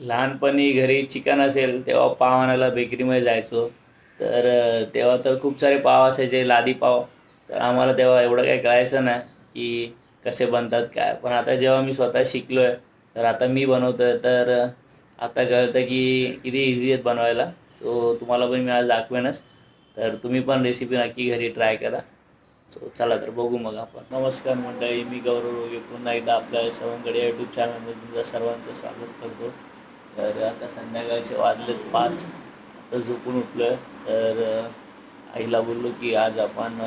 लहानपणी घरी चिकन असेल तेव्हा पाव आणायला बेकरीमध्ये जायचो. तर तेव्हा तर खूप सारे पाव असायचे लादी पाव. तर आम्हाला तेव्हा एवढं काही कळायचं नाही की कसे बनतात काय. पण आता जेव्हा मी स्वतः शिकलो आहे तर आता मी बनवतो आहे तर आता कळतं की किती इझी आहेत बनवायला. सो तुम्हाला पण मी आज दाखवेनच. तर तुम्ही पण रेसिपी नक्की घरी ट्राय करा. सो चला तर बघू मग आपण. नमस्कार मंडळी मी गौरव रोगे पुन्हा एकदा आपल्या सवंगडी यूट्यूब चॅनलमध्ये तुमचं सर्वांचं स्वागत करतो. तर आता संध्याकाळचे वाजलेत पाच. आता झोपून उठलो आहे तर आईला बोललो की आज आपण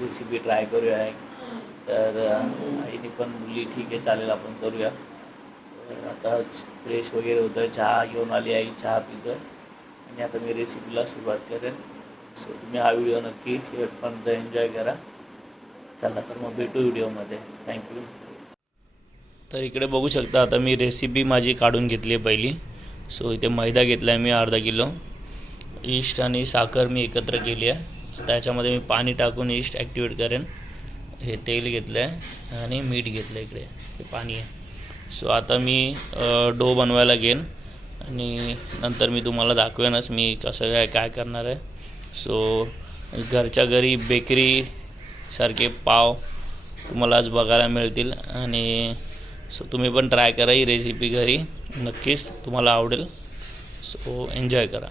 रेसिपी ट्राय करूया तर आईने पण बोलली ठीक आहे चालेल आपण करूया. तर आता फ्रेश वगैरे होतं चहा घेऊन आली आई चहा पितो आणि आता मी रेसिपीला सुरुवात करेन. सो तुम्ही हा व्हिडिओ नक्की शेवटपर्यंत एन्जॉय करा. चला तर मग भेटू व्हिडिओमध्ये थँक्यू तर इकडे बघू शकता आता मी रेसिपी माझी काढून घेतली आहे पहिली. सो इथे मैदा घेतला आहे मी अर्धा किलो. ईस्ट आणि साखर मी एकत्र केली आहे. आता याच्यामध्ये मी पाणी टाकून ईस्ट ॲक्टिवेट करेन. हे तेल घेतलं आहे आणि मीठ घेतलं आहे इकडे. हे पाणी आहे. सो आता मी डो बनवायला घेईन. आणि नंतर मी तुम्हाला दाखवेनच मी कसं काय काय करणार आहे. सो घरच्या घरी बेकरीसारखे पाव तुम्हाला आज बघायला मिळतील. आणि सो तुम्ही पण ट्राय करा ही रेसिपी घरी. नक्कीच तुम्हाला आवडेल. सो एन्जॉय करा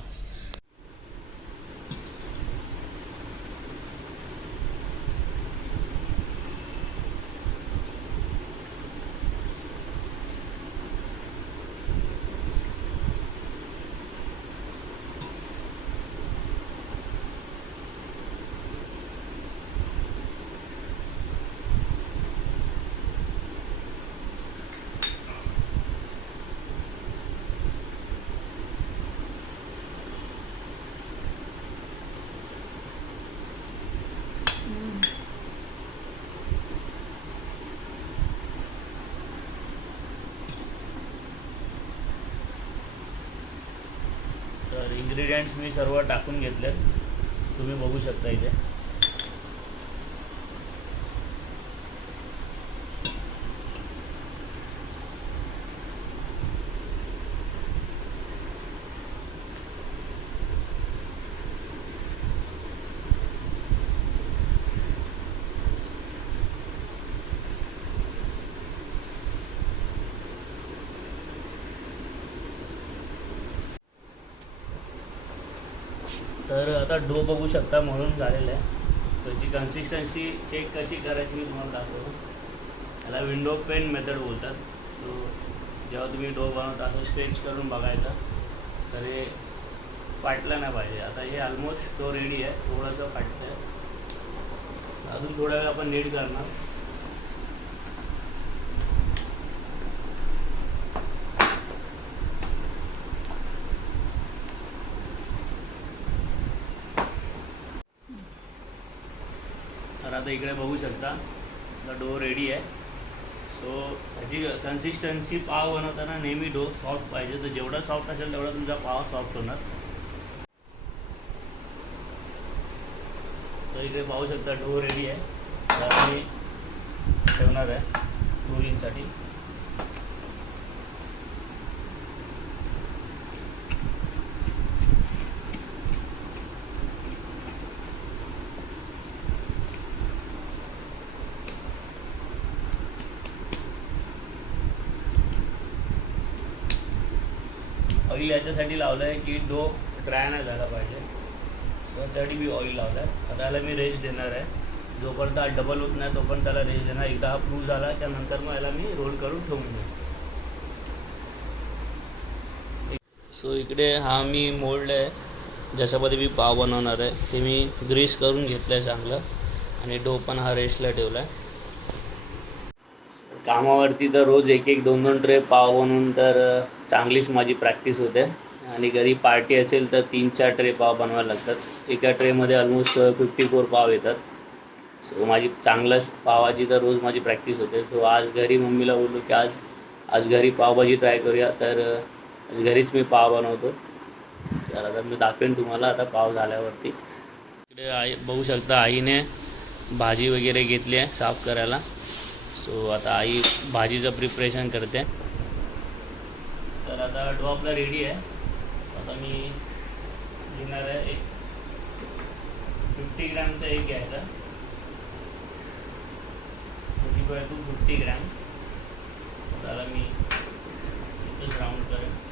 तर इन्ग्रेडियंट्स मी सर्व टाकून घेतलेत तुम्ही बघू शकता इथे. तर आता डो बघू शकता म्हणून झालेलं आहे. त्याची कन्सिस्टन्सी चेक कशी करायची मी तुम्हाला दाखवतो. त्याला विंडो पेन मेथड बोलतात. सो जेव्हा तुम्ही डो बनवता असं स्ट्रेच करून बघायचं. तर हे फाटलं नाही पाहिजे. आता हे ऑलमोस्ट डो रेडी आहे. थोडंसं फाटलं आहे अजून थोड्या वेळ आपण नीट करणार तर आता इकडे बघू शकता. डो रेडी आहे. सो ह्याची कन्सिस्टन्सी पाव बनवताना नेहमी डो सॉफ्ट पाहिजे. तर जेवढा सॉफ्ट असेल तेवढा तुमचा पाव सॉफ्ट होणार. तर इकडे पाहू शकता डो रेडी आहे. तर मी ठेवणार आहे. रोलिंगसाठी ऑइल याच्यासाठी लावलं आहे की डो ड्राय नाही झाला पाहिजे. त्यासाठी मी ऑइल लावलं आहे आता याला मी रेस्ट देणार आहे. जोपर्यंत हा डबल होत नाही तोपर्यंत त्याला रेस्ट देणार. एकदा हा प्रूव्ह झाला त्यानंतर मग याला मी रोल करून ठेवून देईन सो इकडे हा मी मोल्ड आहे. ज्याच्यामध्ये मी पाव बनवणार आहे. ते मी ग्रीस करून घेतलं आहे चांगलं. आणि डो पण हा रेस्टला ठेवला आहे कामावरती तर रोज एक एक दोन दोन ट्रे पाव बनवून तर चांगलीच माझी प्रॅक्टिस होते. आणि घरी पार्टी असेल तर तीन चार ट्रे पाव बनवायला लागतात. एका ट्रेमध्ये ऑलमोस्ट फिफ्टी फोर पाव येतात. सो माझी चांगलंच पावाची तर रोज माझी प्रॅक्टिस होते. सो आज घरी मम्मीला बोललो की आज आज घरी पावभाजी ट्राय करूया. तर आज घरीच मी पाव बनवतो. तर आता मी दाखवेन तुम्हाला आता पाव झाल्यावरती. इकडे आई बघू शकता आईने भाजी वगैरे घेतली आहे साफ करायला. सो आता आई भाजीचं प्रिपरेशन करते. तर आता डो आपला रेडी आहे. आता मी घेणार आहे एक फिफ्टी ग्रॅमचा एक घ्यायचा. Two fifty gram. त्याला मी इथंच राऊंड करेन.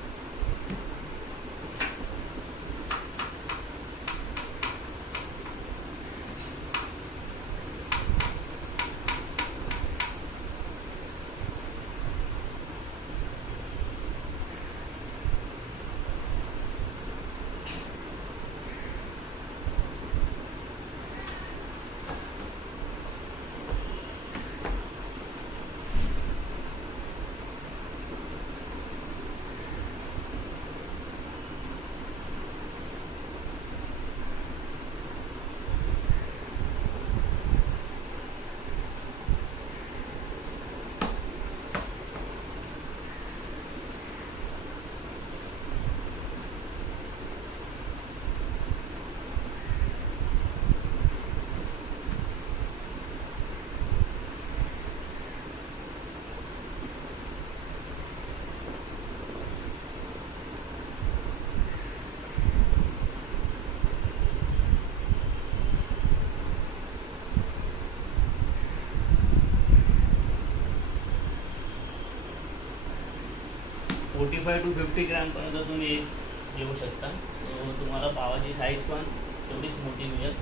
फोर्टी फाय टू फिफ्टी ग्रॅमपर्यंत तुम्ही घेऊ शकता. तुम्हाला पावाची साईज पण तेवढीच मोठी मिळेल.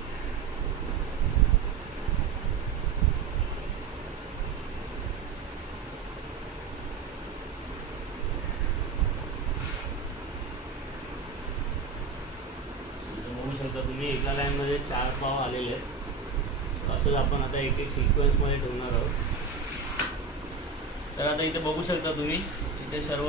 बघू शकता तुम्ही एका लाईनमध्ये चार पाव आलेले आहेत. असंच आपण आता एक एक सिक्वेन्समध्ये ठेवणार आहोत. तर आता इथे बघू शकता तुम्ही इथे सर्व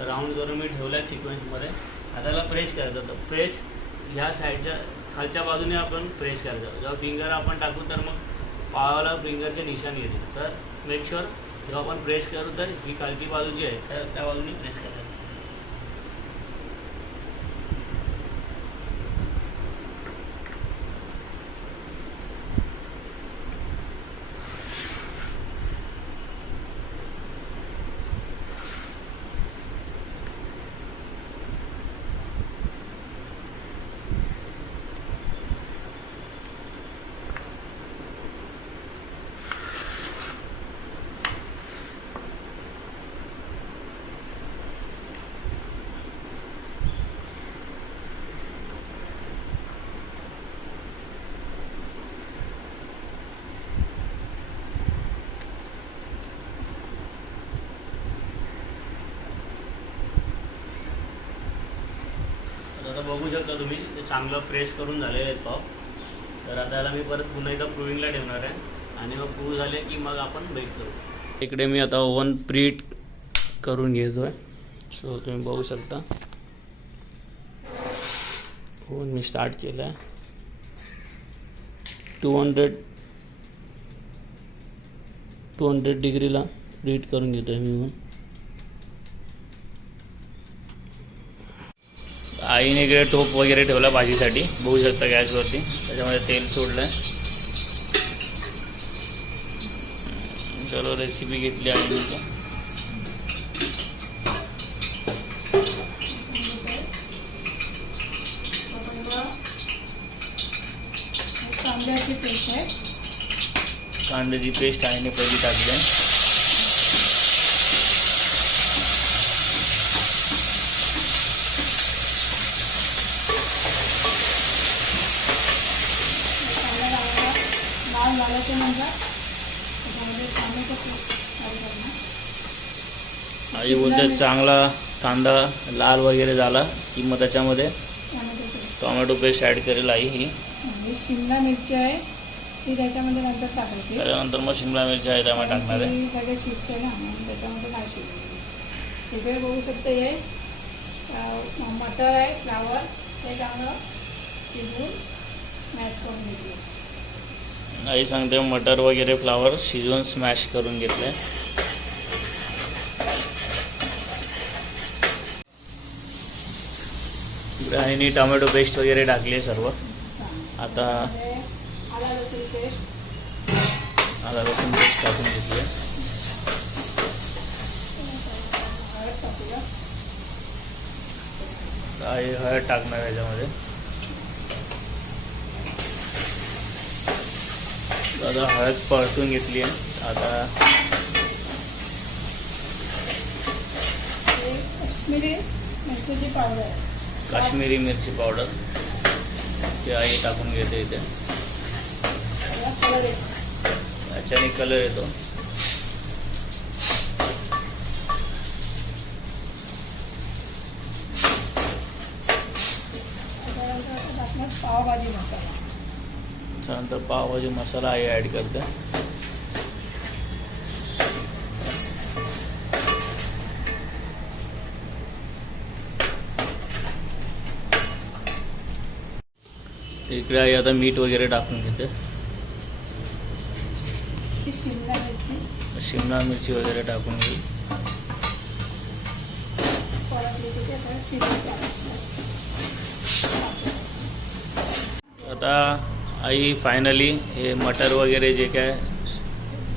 राऊंड करून मी ठेवल्या सिक्वेन्समध्ये आता त्याला प्रेस करायचं तर प्रेस ह्या साईडच्या खालच्या बाजूने आपण प्रेस करायचं जेव्हा फिंगर आपण टाकू तर मग पावाला फिंगरचे निशाण येते. तर मेक शुअर जेव्हा आपण प्रेस करू तर ही खालची बाजू जी आहे तर त्या बाजूने प्रेस करायचं. तर आता बघू शकता तुम्ही ते चांगलं प्रेस करून झालेले आहेत पाव तर आता याला मी परत पुन्हा एकदा प्रूविंगला ठेवणार आहे. आणि मग प्रूव्ह झाले की मग आपण बेक करू. इकडे मी आता ओव्हन प्रीट करून घेतो आहे सो तुम्ही बघू शकता. ओव्हन मी स्टार्ट केलं आहे टू हंड्रेड टू हंड्रेड डिग्रीला प्रीट करून घेतो आहे मी. म्हणून आईने इकडे टोप वगैरे ठेवला भाजीसाठी बघू शकता गॅसवरती त्याच्यामध्ये तेल सोडलं चलो रेसिपी घेतली आईने. कांद्याची पेस्ट आहे कांद्याची पेस्ट आईने पहिली टाकली आहे. कांदा लावायला लाल झाल्याच्यानंतर त्याच्यामध्ये टोमॅटो बोलते चांगला कांदा लाल वगैरे झाला की मग त्याच्यामध्ये टोमॅटो पेस्ट ॲड करेल आई ही. आणि शिमला मिरची आहे ती त्याच्यामध्ये नंतर टाकायची. त्याच्यानंतर मग शिमला मिरची आहे त्यामध्ये टाकणार आहे. त्याच्यात शिजते ना त्याच्यामध्ये नाही शिजते. तिथे बघू शकते हे. मटर आहे फ्लावर ते चांगलं शिजवून मॅच करून घेतलं. आई सांगते मटर वगैरे फ्लावर शिजवून स्मॅश करून घेतले इकडे आईने टोमॅटो पेस्ट वगैरे टाकली आहे सर्व. आता आला लसूण पेस्ट टाकून घेतली आहे. आई हळद टाकणार याच्यामध्ये. आता हळद परतून घेतली आहे. आता काश्मीरी मिरची पावडर. ती आई टाकून घेते इथे. याच्याने कलर येतो त्याच्यानंतर आपण टाकणार पावभाजी मसाला त्यानंतर पावभाजी मसाला आई ॲड करते. इकडे आई आता मीठ वगैरे टाकून घेते. शिमला मिरची. वगैरे टाकून घेऊ टाकायचं. आता आई फायनली हे मटर वगैरे जे काय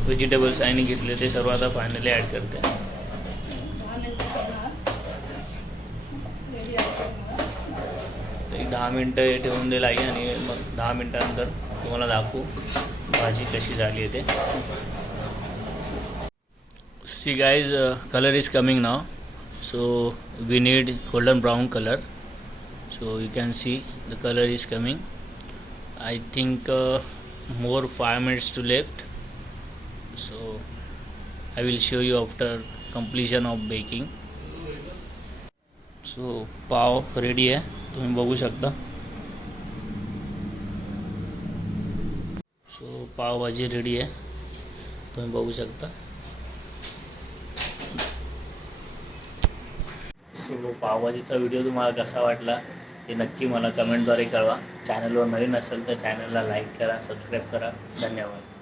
व्हेजिटेबल्स आईने घेतले ते सर्व आता फायनली ॲड करते. दहा एक दहा मिनटं हे ठेवून देईल आई आणि मग दहा मिनटानंतर तुम्हाला दाखवू भाजी कशी झाली आहे ते. See guys colour is coming now so we need golden brown colour so you can see the colour is coming I think more five minutes to left so I will show you after completion of baking so pav ready आहे. तुम्ही बघू शकता. So pav bhaji ready आहे. तुम्ही बघू शकता. So पावभाजीचा video तुम्हाला कसा वाटला? ते नक्की मला कमेंटद्वारे कळवा. चॅनलवर नवीन असेल तर चॅनलला लाईक करा सबस्क्राईब करा. धन्यवाद.